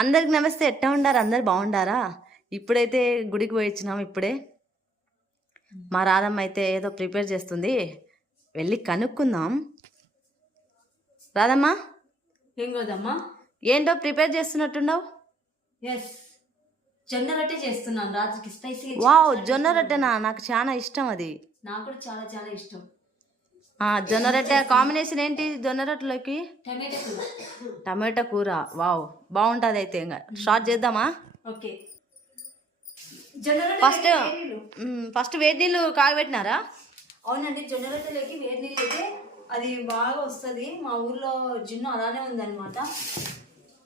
అందరికి నమస్తే. ఎట్టా ఉండారు? అందరు బాగుండారా? ఇప్పుడైతే గుడికి పోయి వచ్చినాం ఇప్పుడే. మా రాధమ్మ అయితే ఏదో ప్రిపేర్ చేస్తుంది. వెళ్ళి కనుక్కుందాం. రాధమ్మ? ఏం కాదమ్మా? ఏంటో ప్రిపేర్ చేస్తున్నట్టున్నావు? ఎస్ జొన్న రొట్టె చేస్తున్నాను. రాత్రికి స్పైసీ వావ్ జొన్న రొట్టెనా? నాకు చాలా ఇష్టం అది. నాకు కూడా చాలా చాలా ఇష్టం. జొన్న రొట్టె కాంబినేషన్ ఏంటి జొన్న రొట్టెలోకి టమాటో కూర. వావ్ బాగుంటుంది అయితే ఇంకా. స్టార్ట్ చేద్దామా? ఓకే. ఫస్ట్ ఫస్ట్ వేడి నీళ్ళు కాగబెట్టినారా? అవునండి జొన్న రొట్టెలోకి వేడి నీళ్ళు అయితే అది బాగా వస్తుంది. మా ఊర్లో జిన్ను అలానే ఉందన్నమాట.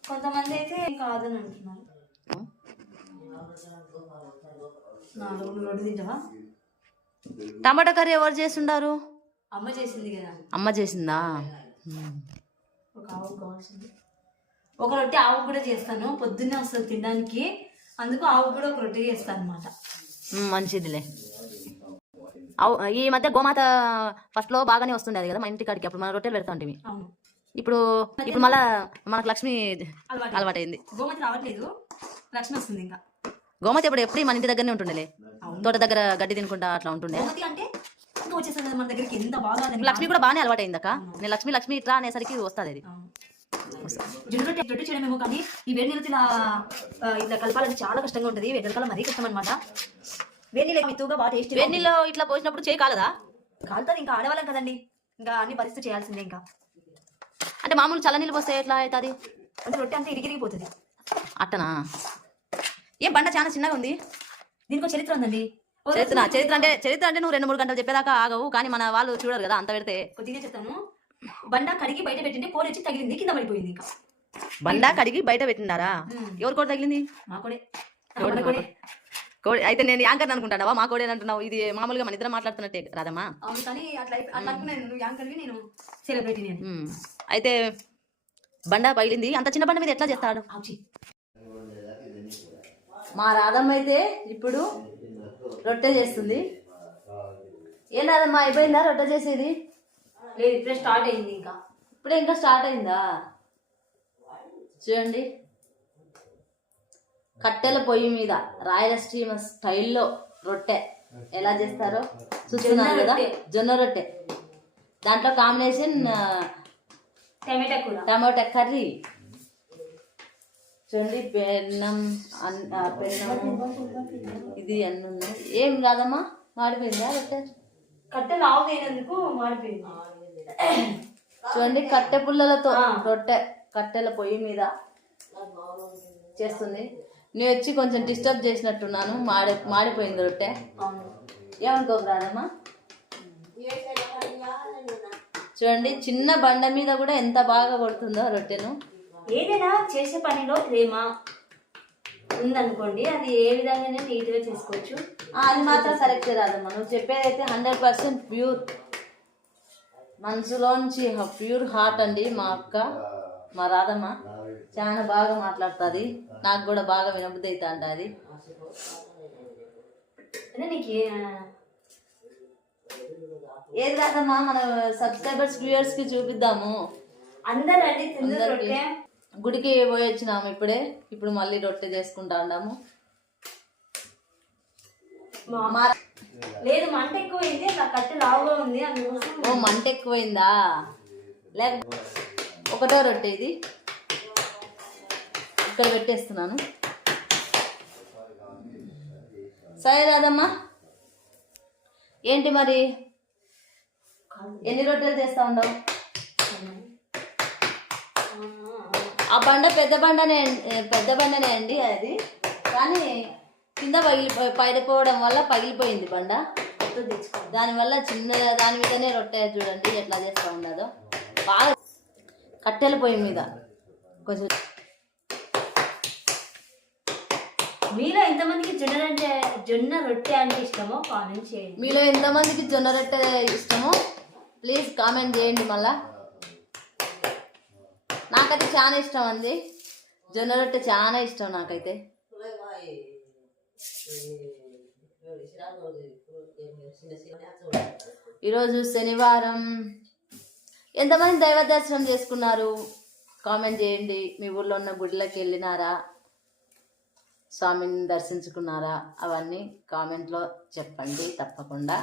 కొంతమంది అయితే కాదని అంటున్నారు. నాలుగు టమాటా కర్రీ ఎవరు చేస్తుండారు అమ్మ చేసింది కదా. అమ్మ చేసిందా. ఒక ఆవు కావాల్సింది. ఒక రొట్టె ఆవు కూడా చేస్తాను. పొద్దున్నే వస్తుంది తినడానికి. అందుకు ఆవు కూడా ఒక రొట్టె చేస్తాను అనమాట మంచిదిలే. అవు ఈ మధ్య గోమాత ఫస్ట్లో బాగానే వస్తుండేది కదా మా ఇంటి కాడికి. అప్పుడు మన రొట్టెలు పెడతా అవును. ఇప్పుడు ఇప్పుడు మళ్ళా మనకు లక్ష్మి అలవాటు అలవాటైంది. గోమతి రావట్లేదు. లక్ష్మి వస్తుంది ఇంకా. గోమాత ఇప్పుడు ఎప్పుడు మన ఇంటి దగ్గరనే ఉంటుండేలే. తోట దగ్గర గడ్డి తినుకుంటా అట్లా ఉంటుండే. వచ్చేస్తుంది కదా మన దగ్గరికి? ఎంత బాగా లక్ష్మి కూడా బాగానే అలవాటైంది అక్క నేను లక్ష్మి లక్ష్మి ఇట్లా అనేసరికి వస్తుంది అది. రొట్టె రొట్టె చేయడమేమో కానీ ఈ వేడి నీళ్ళతో ఇలా ఇట్లా కలపాలంటే చాలా కష్టంగా ఉంటుంది. వేడి మరీ కష్టం అనమాట వేడి నీళ్ళు ఎక్కువగా బాగా టేస్ట్ వెన్నీలో ఇట్లా పోసినప్పుడు చేయి కాలదా? కాలుతుంది. ఇంకా ఆడవాళ్ళం కదండి. ఇంకా అన్ని పరిస్థితి చేయాల్సిందే ఇంకా. అంటే మామూలు చల్లనీళ్ళు పోస్తే ఎట్లా అవుతుంది అంటే రొట్టె అంతా ఇరిగిరిగిపోతుంది అట్టనా? ఏం బండ చాలా చిన్నగా ఉంది. దీనికి చరిత్ర ఉందండి. చరిత్ర చరిత్ర. అంటే చరిత్ర అంటే నువ్వు రెండు మూడు గంటలు చెప్పేదాకా ఆగవు. కానీ మన వాళ్ళు చూడరు కదా అంత పెడితే. కొద్దిగా చెప్తాను. బండ కడిగి బయట పెట్టింటే కోడి వచ్చి తగిలింది కింద పడిపోయింది ఇంకా. బండ కడిగి బయట పెట్టిండారా? మ్మ్. ఎవరు కూడా తగిలింది? మా కోడే. అయితే నేను యాంకర్ అనుకుంటావా మా కోడి అంటున్నావు ఇది మామూలుగా మన ఇద్దరం మాట్లాడుతున్నట్టే రాదమ్మా. అవును కానీ అట్లా అయిపో- అట్లా అనుకున్నాను నువ్వు యాంకర్వి నేను సెలబ్రిటీ నేను. మ్మ్. అయితే బండ పగిలింది. అంత చిన్న బండ మీద ఎట్లా చేస్తాడు? మా రాధమ్మ అయితే ఇప్పుడు రొట్టె చేస్తుంది. ఏం రాదమ్మా అయిపోయిందా రొట్టె చేసేది? లేదు ఇప్పుడే స్టార్ట్ అయింది ఇంకా. ఇప్పుడే ఇంకా స్టార్ట్ అయిందా? చూడండి. కట్టెల పొయ్యి మీద రాయలసీమ స్టైల్లో రొట్టె ఎలా చేస్తారో చూస్తున్నారు జొన్న కదా? రొట్టె. జొన్న రొట్టె. దాంట్లో కాంబినేషన్ టమాటా కూర. Tomato curry. చూడండి పెన్నం అన్- ఆ, పెన్నము ఇది అన్నీ ఏం కాదమ్మా? మాడిపోయిందా రొట్టె కట్టె లావు అయినందుకు మాడిపోయింది. చూడండి కట్టె పుల్లలతో. రొట్టె కట్టెల పొయ్యి మీద చేస్తుంది. నేను వచ్చి కొంచెం డిస్టర్బ్ చేసినట్టున్నాను మాడి మాడిపోయింది రొట్టె. ఏమనుకోకు రాదమ్మా చూడండి చిన్న బండ మీద కూడా ఎంత బాగా కొడుతుందో రొట్టెను. ఏదైనా చేసే పనిలో ప్రేమ ఉందనుకోండి అది ఏ విధంగానే నీట్గా చేసుకోవచ్చు. అది మాత్రం కరెక్ట్ రాదమ్మా. నువ్వు చెప్పేది అయితే హండ్రెడ్ పర్సెంట్ ప్యూర్ మనసులోంచి ప్యూర్ హార్ట్ అండి మా అక్క మా రాధమ్మ. చాలా బాగా మాట్లాడుతుంది. నాకు కూడా బాగా వినబుద్ధి అవుతా అంట అది అంటే నీకు ఏది కాదమ్మా మన సబ్స్క్రైబర్స్ వ్యూయర్స్కి చూపిద్దాము. అందరు. రొట్టె. గుడికి పోయి వచ్చినాము ఇప్పుడే. ఇప్పుడు మళ్ళీ రొట్టె చేసుకుంటా ఉన్నాము. లేదు మంట ఎక్కువ అయింది నా కట్టె లావుగా ఉంది ఓ మంట ఎక్కువైందా? లేక ఒకటో రొట్టె ఇది. ఇక్కడ పెట్టేస్తున్నాను. సరే రాదమ్మా. ఏంటి మరి? ఎన్ని రొట్టెలు చేస్తా ఉండవు ఆ బండ పెద్ద బండనే పెద్ద బండనే అండి అది. కానీ కింద పగిలి పడిపోవడం వల్ల పగిలిపోయింది బండ. తెచ్చుకో దానివల్ల చిన్న దాని మీదనే రొట్టె చూడండి ఎట్లా చేస్తూ ఉండదో బాగా కట్టెల పొయ్యి మీద. కొంచెం మీలో ఎంతమందికి జొన్న రొట్టె జొన్న రొట్టె అంటే ఇష్టమో కామెంట్ చేయండి. మీలో ఎంతమందికి జొన్న రొట్టె ఇష్టమో ప్లీజ్ కామెంట్ చేయండి మళ్ళా. నాకైతే చాలా ఇష్టం అండి జొన్న రొట్టె చాలా ఇష్టం నాకైతే. ఈరోజు శనివారం. ఎంతమంది దైవ దర్శనం చేసుకున్నారు? కామెంట్ చేయండి. మీ ఊర్లో ఉన్న గుడిలోకి వెళ్ళినారా? స్వామిని దర్శించుకున్నారా? అవన్నీ కామెంట్లో చెప్పండి తప్పకుండా.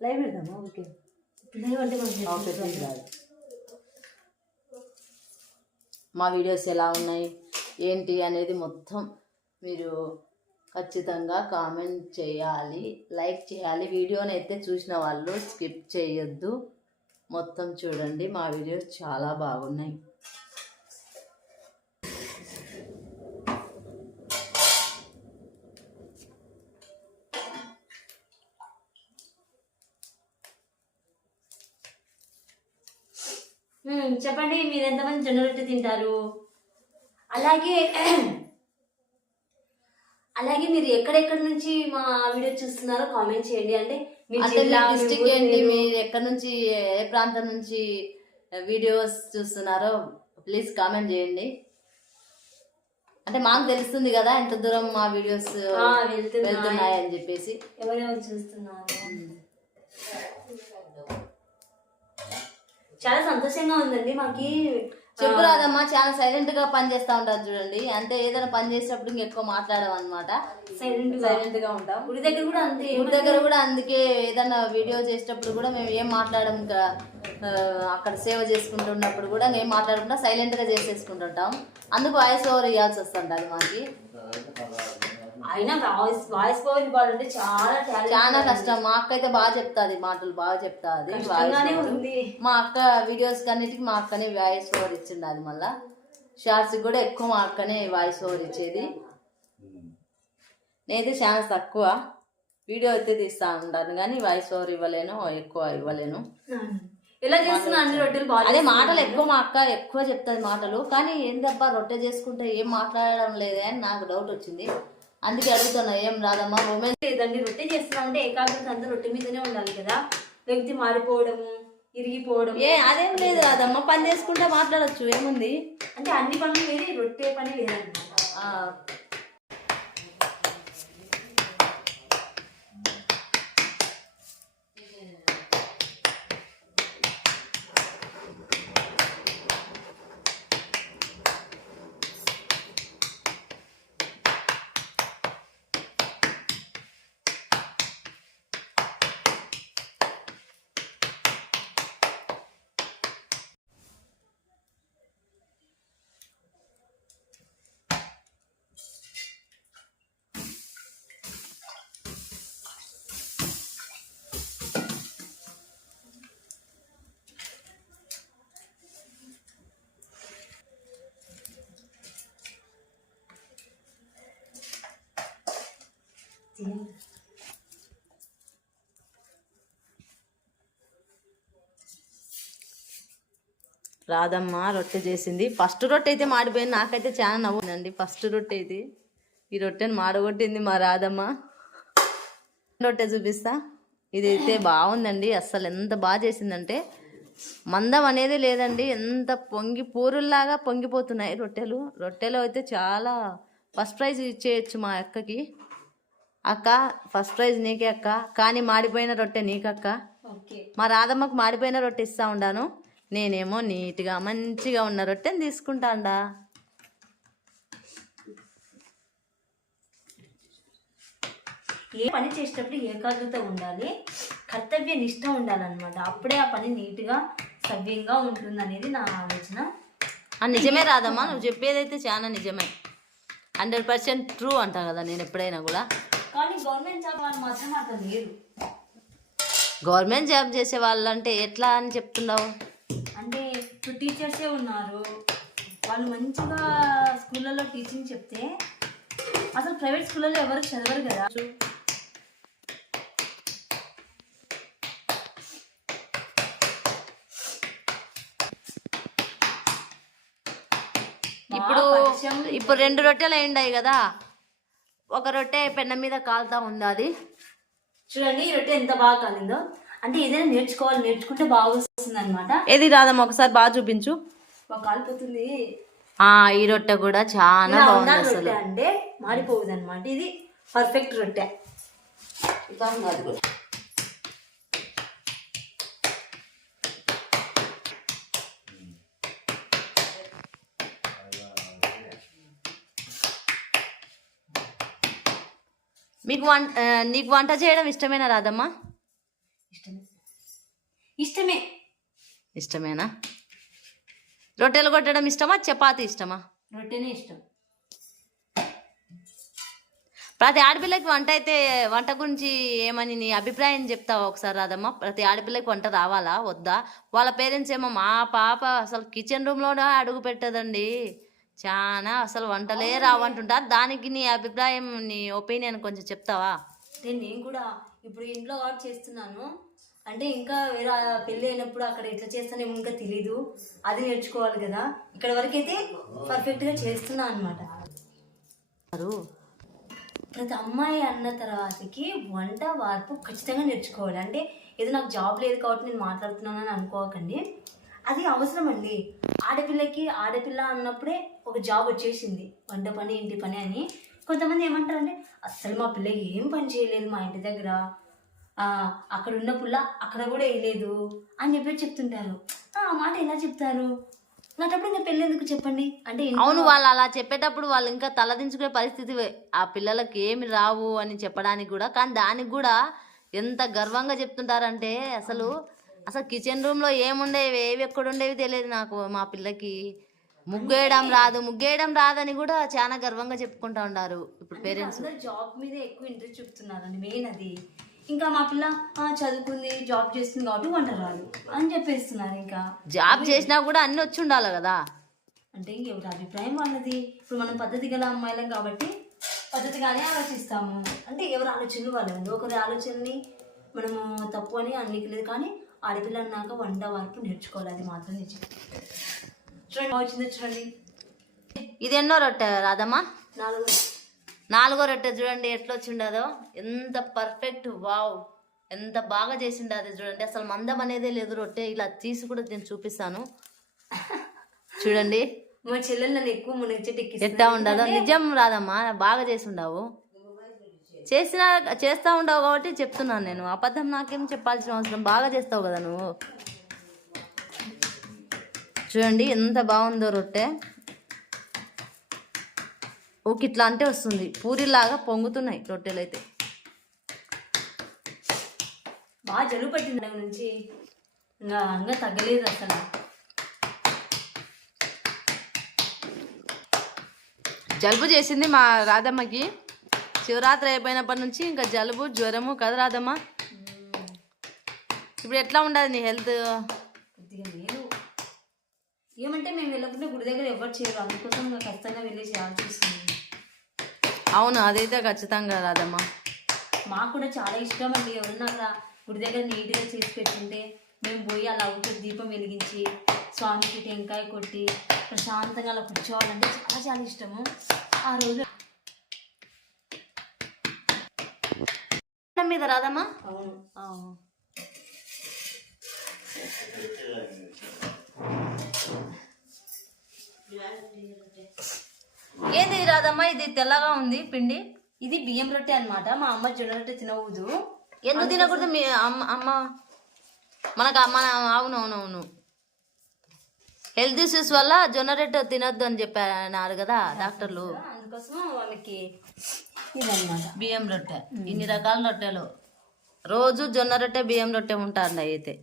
లైవ్ ఓకే లైవ్ అంటే మనకి కాదు మా వీడియోస్ ఎలా ఉన్నాయి ఏంటి అనేది మొత్తం మీరు ఖచ్చితంగా కామెంట్ చేయాలి లైక్ చేయాలి. వీడియోని అయితే చూసిన వాళ్ళు స్కిప్ చేయొద్దు. మొత్తం చూడండి మా వీడియోస్ చాలా బాగున్నాయి. చెప్పండి మీరు ఎంతమంది జొన్న రొట్టె తింటారు? అలాగే అలాగే మీరు ఎక్కడెక్కడ నుంచి మా వీడియో చూస్తున్నారో కామెంట్ చేయండి. అంటే మీ డిస్టిక్ ఏంటి. మీరు ఎక్కడి నుంచి ఏ ప్రాంతం నుంచి వీడియోస్ చూస్తున్నారో ప్లీజ్ కామెంట్ చేయండి. అంటే మాకు తెలుస్తుంది కదా ఎంత దూరం మా వీడియోస్. వెళ్తున్నాయని చెప్పేసి. ఎవరెవరు చూస్తున్నారు? చాలా సంతోషంగా ఉందండి మాకి. చెప్పు రాదమ్మా చాలా సైలెంట్గా పని చేస్తా ఉంటారు చూడండి. అంటే ఏదైనా పని చేసేటప్పుడు ఇంక ఎక్కువ మాట్లాడడం అనమాట సైలెంట్ సైలెంట్గా ఉంటాం. గుడి దగ్గర కూడా అంతే. ఊరి దగ్గర కూడా అందుకే ఏదైనా వీడియో చేసేటప్పుడు కూడా మేము ఏం మాట్లాడడం ఇంకా ఆ, అక్కడ సేవ చేసుకుంటున్నప్పుడు కూడా ఏం మాట్లాడకుండా సైలెంట్గా చేసేసుకుంటుంటాం. అందుకు వాయిస్ ఓవర్ ఇవ్వాల్సి వస్తుంటది మాకి. అయినా వాయిస్ వాయిస్ ఓవర్ ఇవ్వాలంటే చాలా చాలా కష్టం. మా అక్క అయితే బాగా చెప్తాది మాటలు బాగా చెప్తాది మా అక్క వీడియోస్ కన్నిటికి మా అక్కనే వాయిస్ ఓవర్ ఇచ్చింది అది మళ్ళా షార్ట్స్ కూడా ఎక్కువ మా అక్కనే వాయిస్ ఓవర్ ఇచ్చేది. నేనైతే చాలా తక్కువ. వీడియో అయితే తీస్తా ఉంటాను కానీ వాయిస్ ఓవర్ ఇవ్వలేను ఎక్కువ ఇవ్వలేను. ఎలా చేస్తున్నా అన్ని రొట్టెలు బాగా అదే మాటలు ఎక్కువ మా అక్క ఎక్కువ చెప్తుంది మాటలు. కానీ ఏందబ్బా రొట్టె చేసుకుంటే ఏం మాట్లాడడం లేదే అని నాకు డౌట్ వచ్చింది. అందుకే అడుగుతున్నా ఏం రాదమ్మా ఉమెన్ లేదండి రొట్టె చేస్తున్నా అంటే ఏకాగ్రత అంతా రొట్టె మీదనే ఉండాలి కదా? లేకపోతే మారిపోవడము ఇరిగిపోవడం ఏ అదేం లేదు రాదమ్మా పని చేసుకుంటే మాట్లాడొచ్చు ఏముంది? అంటే అన్ని పనులు వేరే రొట్టె పని వేరన్నమాట రాదమ్మ రొట్టె చేసింది. ఫస్ట్ రొట్టె అయితే మాడిపోయింది. నాకైతే చాలా నవ్వుందండి. ఫస్ట్ రొట్టె ఇది. ఈ రొట్టెని మాడగొట్టింది మా రాదమ్మ రొట్టె చూపిస్తా. ఇది అయితే బాగుందండి. అస్సలు ఎంత బాగా చేసిందంటే మందం అనేది లేదండి. ఎంత పొంగి పూరుల్లాగా పొంగిపోతున్నాయి రొట్టెలు. రొట్టెలు అయితే చాలా ఫస్ట్ ప్రైజ్ ఇచ్చేయచ్చు మా అక్కకి. అక్క ఫస్ట్ ప్రైజ్ నీకే అక్క. కానీ మాడిపోయిన రొట్టె నీకక్క. మా రాధమ్మకు మాడిపోయిన రొట్టె ఇస్తా ఉండాను. నేనేమో నీట్గా మంచిగా ఉన్న రొట్టెని తీసుకుంటాండా. ఏ పని చేసేటప్పుడు ఏకాగ్రత ఉండాలి కర్తవ్య నిష్ట ఉండాలన్నమాట. అప్పుడే ఆ పని నీట్గా సవ్యంగా ఉంటుంది అనేది నా ఆలోచన. ఆ నిజమే రాదమ్మా నువ్వు చెప్పేదైతే చాలా నిజమే. హండ్రెడ్ పర్సెంట్ ట్రూ అంటా కదా నేను ఎప్పుడైనా కూడా. కానీ గవర్నమెంట్ జాబ్ వాళ్ళు మాత్రం అట్లా లేరు గవర్నమెంట్ జాబ్ చేసే వాళ్ళంటే ఎట్లా అని చెప్తున్నావు? అంటే ఇప్పుడు టీచర్సే ఉన్నారు. వాళ్ళు మంచిగా స్కూళ్ళలో టీచింగ్ చెప్తే అసలు ప్రైవేట్ స్కూళ్ళలో ఎవరు చదవరు కదా. ఇప్పుడు ఇప్పుడు రెండు రొట్టెలు అయిండాయి కదా. ఒక రొట్టె పెన్న మీద కాలుతా ఉంది అది. చూడండి ఈ రొట్టె ఎంత బాగా కాలిందో. అంటే ఏదైనా నేర్చుకోవాలి నేర్చుకుంటే బాగా వస్తుంది అనమాట ఏది రాదమ్మా ఒకసారి బాగా చూపించు. బాగా కాలిపోతుంది. ఆ ఈ రొట్టె కూడా చాలా బాగుంది అసలు. అంటే మాడిపోదు అనమాట ఇది పర్ఫెక్ట్ రొట్టె. మీకు వం ఆ, నీకు వంట చేయడం ఇష్టమేనా రాదమ్మా ఇష్టమే. ఇష్టమే. ఇష్టమేనా? రొట్టెలు కొట్టడం ఇష్టమా చపాతి ఇష్టమా? రొట్టెనే ఇష్టం. ప్రతి ఆడపిల్లకి వంట అయితే వంట గురించి ఏమని నీ అభిప్రాయం చెప్తావా ఒకసారి రాదమ్మా ప్రతి ఆడపిల్లకి వంట రావాలా వద్దా? వాళ్ళ పేరెంట్స్ ఏమో మా పాప అసలు కిచెన్ రూమ్లోనే అడుగు పెట్టదండి. చాలా అసలు వంటలే రావంటుంటారు దానికి నీ అభిప్రాయం నీ ఒపీనియన్ కొంచెం చెప్తావా? అంటే నేను కూడా ఇప్పుడు ఇంట్లో కాబట్టి చేస్తున్నాను. అంటే ఇంకా వేరే పెళ్ళి అయినప్పుడు అక్కడ ఎట్లా చేస్తానేమో ఇంకా తెలీదు. అది నేర్చుకోవాలి కదా. ఇక్కడ వరకు అయితే పర్ఫెక్ట్గా చేస్తున్నా అనమాట ప్రతి అమ్మాయి అన్న తర్వాతకి వంట వార్పు ఖచ్చితంగా నేర్చుకోవాలి. అంటే ఏదో నాకు జాబ్ లేదు కాబట్టి నేను మాట్లాడుతున్నానని అనుకోకండి. అది అవసరం అండి ఆడపిల్లకి ఆడపిల్ల అన్నప్పుడే ఒక జాబ్ వచ్చేసింది. వంట పని ఇంటి పని అని. కొంతమంది ఏమంటారంటే అస్సలు మా పిల్ల ఏం పని చేయలేదు మా ఇంటి దగ్గర. అక్కడ ఉన్న పుల్ల అక్కడ కూడా వేయలేదు. అని చెప్పి చెప్తుంటారు. ఆ మాట ఎలా చెప్తారు? నాటప్పుడు ఇంకా పెళ్ళి ఎందుకు చెప్పండి? అంటే అవును వాళ్ళు అలా చెప్పేటప్పుడు వాళ్ళు ఇంకా తలదించుకునే పరిస్థితి ఆ పిల్లలకి ఏమి రావు అని చెప్పడానికి కూడా. కానీ దానికి కూడా ఎంత గర్వంగా చెప్తుంటారంటే అసలు అసలు కిచెన్ రూమ్లో ఏముండేవి ఏవి ఎక్కడుండేవి తెలియదు నాకు మా పిల్లకి. ముగ్గేయడం రాదు ముగ్గేయడం రాదని కూడా చాలా గర్వంగా చెప్పుకుంటా ఉన్నారు ఇప్పుడు పేరెంట్స్. జాబ్ మీద ఎక్కువ ఇంట్రెస్ట్ చూపుతున్నారండి మెయిన్ అది. ఇంకా మా పిల్ల "ఆ, చదువుకుంది జాబ్ చేస్తుంది కాబట్టి వంట రాదు అని చెప్పేస్తున్నారు ఇంకా. జాబ్ చేసినా కూడా అన్ని వచ్చి ఉండాలి కదా. అంటే ఎవరి అభిప్రాయం వాళ్ళది? ఇప్పుడు మనం పద్ధతి గల అమ్మాయిలం కాబట్టి పద్ధతిగానే ఆలోచిస్తాము. అంటే ఎవరి ఆలోచనలు వాళ్ళండి ఒకరి ఆలోచనని మనము తప్పు అని అనలేదు కానీ ఆడపిల్ల అన్నాక వంట వరకు నేర్చుకోవాలి అది మాత్రం నిజం. వచ్చిందో చూడండి. ఇది ఎన్నో రొట్టె రాదమ్మా నాలుగు నాలుగో రొట్టె చూడండి ఎట్లా వచ్చిండదో. ఎంత పర్ఫెక్ట్ వావ్ ఎంత బాగా చేసిండో చూడండి. అసలు మందం అనేదే లేదు రొట్టె. ఇలా తీసి కూడా నేను చూపిస్తాను. చూడండి. మా చెల్లెలు నన్ను ఎక్కువ ఎక్కిస్తుంది. ఎట్టా ఉండదో. నిజం రాదమ్మా బాగా చేసి ఉండవు చేసిన చేస్తా ఉండవు కాబట్టి చెప్తున్నాను నేను. అబద్ధం నాకేం చెప్పాల్సిన అవసరం. బాగా చేస్తావు కదా నువ్వు. చూడండి ఎంత బాగుందో రొట్టె. ఊకి ఇట్లా అంటే వస్తుంది. పూరిలాగా పొంగుతున్నాయి రొట్టెలు అయితే. బాగా జలుబు పట్టింది దాని నుంచి. ఇంకా ఇంకా తగ్గలేదు అసలు. జలుబు చేసింది మా రాధమ్మకి. శివరాత్రి అయిపోయినప్పటి నుంచి ఇంకా జలుబు జ్వరము కదా రాధమ్మ. ఇప్పుడు ఎట్లా ఉండదు నీ హెల్త్? ఏమంటే మేము వెళ్ళకుండా గుడి దగ్గర ఎవరు చేయరు. అందుకోసం ఖచ్చితంగా వెళ్ళి చేయాల్సి వస్తుంది. అవును అదైతే ఖచ్చితంగా రాదమ్మా. మాకు కూడా చాలా ఇష్టం అండి. ఎవరన్నా గుడి దగ్గర నీట్గా చేసి పెట్టుంటే మేము పోయి అలా ఊరికే దీపం వెలిగించి స్వామికి టెంకాయ కొట్టి ప్రశాంతంగా అలా కూర్చోవాలంటే చాలా చాలా ఇష్టము. ఆ రోజు మీద రాదమ్మా? అవును. ఏది రాదమ్మా ఇది తెల్లగా ఉంది పిండి? ఇది బియ్యం రొట్టె అన్నమాట. మా అమ్మ జొన్న రొట్టె తినవద్దు ఎందుకు తినకూడదు? మీ అమ్మ అమ్మ. మనకు మన అవును అవును అవును. హెల్త్ ఇష్యూస్ వల్ల జొన్న రొట్టె తినొద్దు అని చెప్పారు కదా డాక్టర్లు. అందుకోసం వాళ్ళకి ఇదన్నమాట. బియ్యం రొట్టె. ఇన్ని రకాల రొట్టెలు. రోజు జొన్న రొట్టె బియ్యం రొట్టె ఉంటారు అయితే.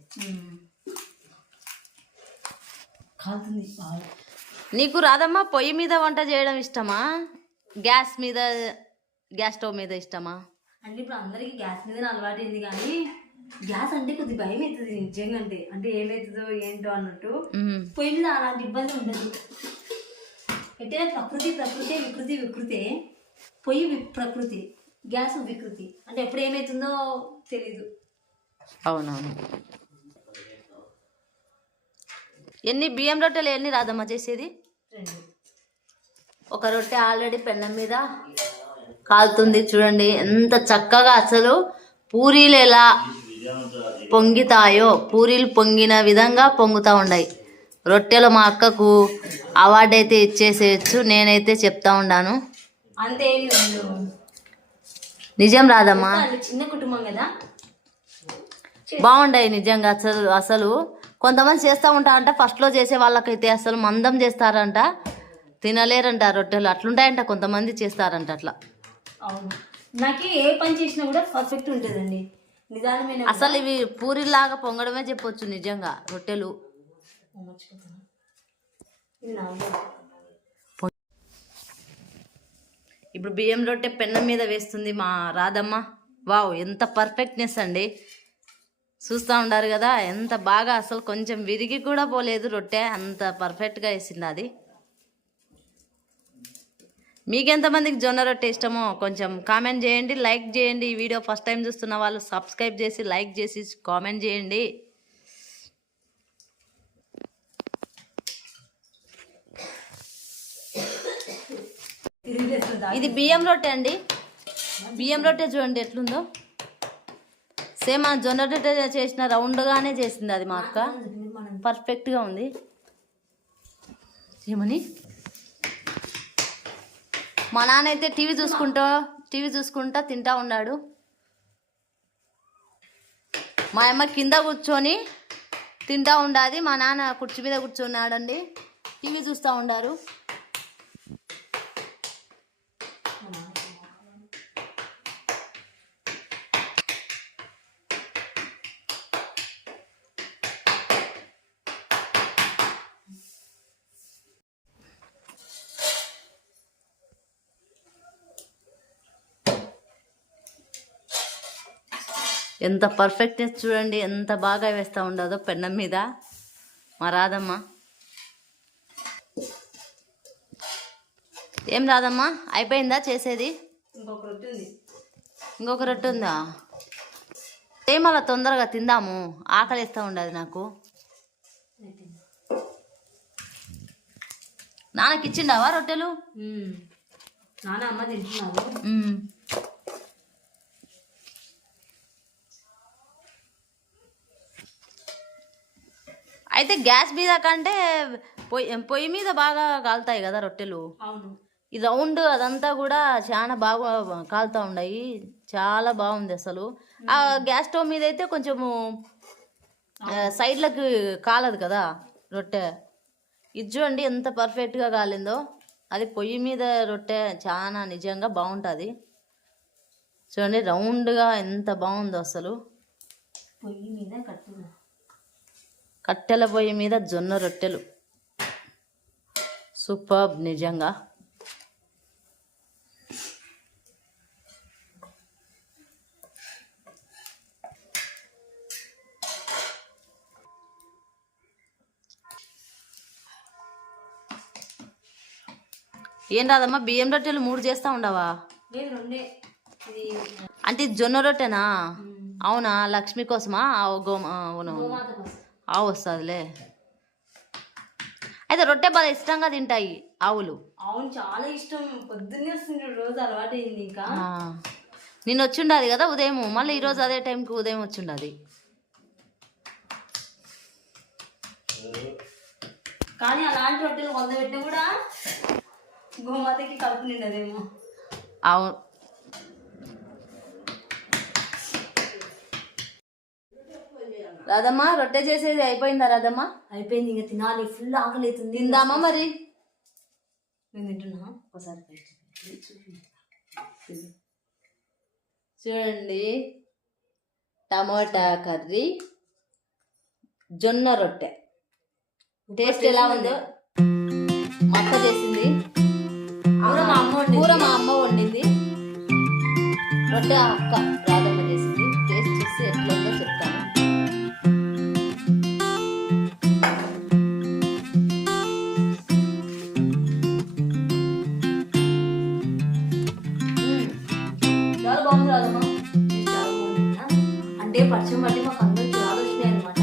కాలుతుంది నీకు రాదమ్మా పొయ్యి మీద వంట చేయడం ఇష్టమా? గ్యాస్ మీద గ్యాస్ స్టవ్ మీద ఇష్టమా? అంటే ఇప్పుడు అందరికి గ్యాస్ మీద అలవాటు అయింది కానీ గ్యాస్ అంటే కొద్ది భయం అవుతుంది నిజంగా అంటే. అంటే ఏమవుతుందో ఏంటో అన్నట్టు. పొయ్యి మీద అలాంటి ఇబ్బంది ఉండదు. ఎట్టైనా ప్రకృతి ప్రకృతి వికృతి వికృతే. పొయ్యి ప్రకృతి గ్యాస్ వికృతి. అంటే ఎప్పుడు ఏమవుతుందో తెలీదు. అవునవును. ఎన్ని బియ్యం రొట్టెలు ఎన్ని రాదమ్మా చేసేది? రెండు. ఒక రొట్టె ఆల్రెడీ పెన్నం మీద కాలుతుంది. చూడండి ఎంత చక్కగా అసలు పూరీలు ఎలా పొంగితాయో పూరీలు పొంగిన విధంగా పొంగుతూ ఉన్నాయి రొట్టెలు మా అక్కకు అవార్డు అయితే ఇచ్చేసేయచ్చు నేనైతే చెప్తా ఉన్నాను. అంతే నిజం రాదమ్మా. చిన్న కుటుంబం కదా. బాగుండాయి నిజంగా అసలు అసలు కొంతమంది చేస్తూ ఉంటారంట. ఫస్ట్లో చేసే వాళ్ళకైతే అసలు మందం చేస్తారంట. తినలేరంట రొట్టెలు. అట్లుంటాయంట కొంతమంది చేస్తారంట అట్లా. అవును. నాకు ఏ పని చేసినా కూడా పర్ఫెక్ట్ ఉంటుందండి. నిదానమైన అసలు ఇవి పూరిలాగా పొంగడమే చెప్పొచ్చు నిజంగా రొట్టెలు. ఇప్పుడు బియ్యం రొట్టె పెన్నం మీద వేస్తుంది మా రాధమ్మ. వావ్ ఎంత పర్ఫెక్ట్నెస్ అండి. చూస్తూ ఉండారు కదా ఎంత బాగా అసలు కొంచెం విరిగి కూడా పోలేదు రొట్టె అంత పర్ఫెక్ట్గా వేసింది అది. మీకెంతమందికి జొన్న రొట్టె ఇష్టమో కొంచెం కామెంట్ చేయండి లైక్ చేయండి. ఈ వీడియో ఫస్ట్ టైం చూస్తున్న వాళ్ళు సబ్స్క్రైబ్ చేసి లైక్ చేసి కామెంట్ చేయండి. ఇది బియ్యం రొట్టె అండి. బియ్యం రొట్టె చూడండి ఎట్లుందో. సేమ్ జొన్న రొట్టె చేసిన రౌండ్గానే చేసింది అది మా అక్క. పర్ఫెక్ట్గా ఉంది. ఏమని? మా నాన్న అయితే టీవీ చూసుకుంటూ టీవీ చూసుకుంటా తింటా ఉన్నాడు. మా అమ్మ కింద కూర్చొని తింటా ఉండాది. మా నాన్న కుర్చీ మీద కూర్చున్నాడండి. టీవీ చూస్తూ ఉండారు. ఎంత పర్ఫెక్ట్నెస్ చూడండి ఎంత బాగా వేస్తూ ఉండదో పెన్నం మీద. మా రాదమ్మ ఏం రాదమ్మా అయిపోయిందా చేసేది? ఇంకొక రొట్టె ఉంది. ఇంకొక రొట్టె ఉందా? ఏం అలా తొందరగా తిందాము? ఆకలిస్తూ ఉండదు నాకు. నాన్నకి ఇచ్చిండావా రొట్టెలు. నాన్న అమ్మ తింటున్నారు. అయితే గ్యాస్ మీద కంటే పొయ్యి పొయ్యి మీద బాగా కాలుతాయి కదా రొట్టెలు. అవును. ఈ రౌండ్ అదంతా కూడా చాలా బాగా కాలుతూ ఉన్నాయి. చాలా బాగుంది అసలు. ఆ గ్యాస్ స్టవ్ మీద అయితే కొంచెము సైడ్లకు కాలదు కదా రొట్టె. ఇది చూడండి ఎంత పర్ఫెక్ట్గా కాలిందో. అది పొయ్యి మీద రొట్టె చాలా నిజంగా బాగుంటుంది. చూడండి రౌండ్గా ఎంత బాగుందో అసలు. పొయ్యి మీద కట్టు కట్టెల పొయ్యి మీద జొన్న రొట్టెలు. సూపర్ నిజంగా. ఏం రాదమ్మా? బియ్యం రొట్టెలు మూడు చేస్తా ఉండవా? అంటే జొన్న రొట్టెనా. అవునా? లక్ష్మి కోసమా? అవును ఆవు వస్తుందిలే. అయితే రొట్టె బాగా ఇష్టంగా తింటాయి ఆవులు. అవును చాలా ఇష్టం. పొద్దున్నే వస్తుంది రోజు అలవాటు అయింది ఇంకా. నిన్న వచ్చిండది కదా ఉదయం మళ్ళీ ఈరోజు అదే టైంకి ఉదయం వచ్చిండది. కానీ అలాంటి రొట్టెలు వంద పెట్టినా కూడా గోమాతకి కలుపు నిండదేమో. అవును రాదమ్మా రొట్టె చేసేది అయిపోయిందా రాదమ్మా అయిపోయింది ఇంకా తినాలి ఫుల్ ఆకలి అవుతుంది తిందామా మరి? నేను తింటున్నా. ఒకసారి చూడండి. టమాటా కర్రీ జొన్న రొట్టె. టేస్ట్ ఎలా ఉందో? మా అక్క చేసింది. కూర మా అమ్మ వండింది. కూర మా అమ్మ వండింది. రొట్టె అక్క రాధమ్మ. బాగుంది కదా. అంటే పరిచయం బట్టి మాకు అందరికి చాలా వచ్చినాయి అనమాట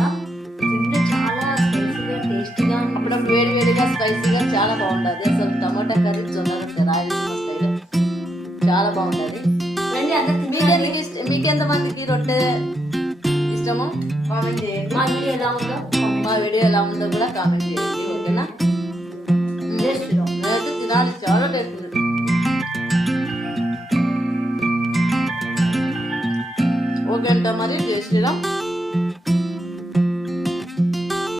తింటే చాలా స్పైసీగా టేస్టీగా అప్పుడప్పుడు వేడి వేడిగా స్పైసీగా చాలా బాగుంటుంది అసలు టమాటా కర్రీ జొన్న రొట్టె రాయలసీమ స్టైల్. చాలా బాగుంటుంది రండి అందరు మీకెందుకు ఇష్టం మీకెంతమందికి రొట్టె ఇష్టమో? కామెంట్ చేయండి. మా వీడియో ఎలా ఉందో మా వీడియో ఎలా ఉందో కూడా కామెంట్ చేయండి. ఓకేనా? టేస్ట్ నేనైతే తినాలి. చాలా టేస్ట్ అంట మరి జై శ్రీరామ్.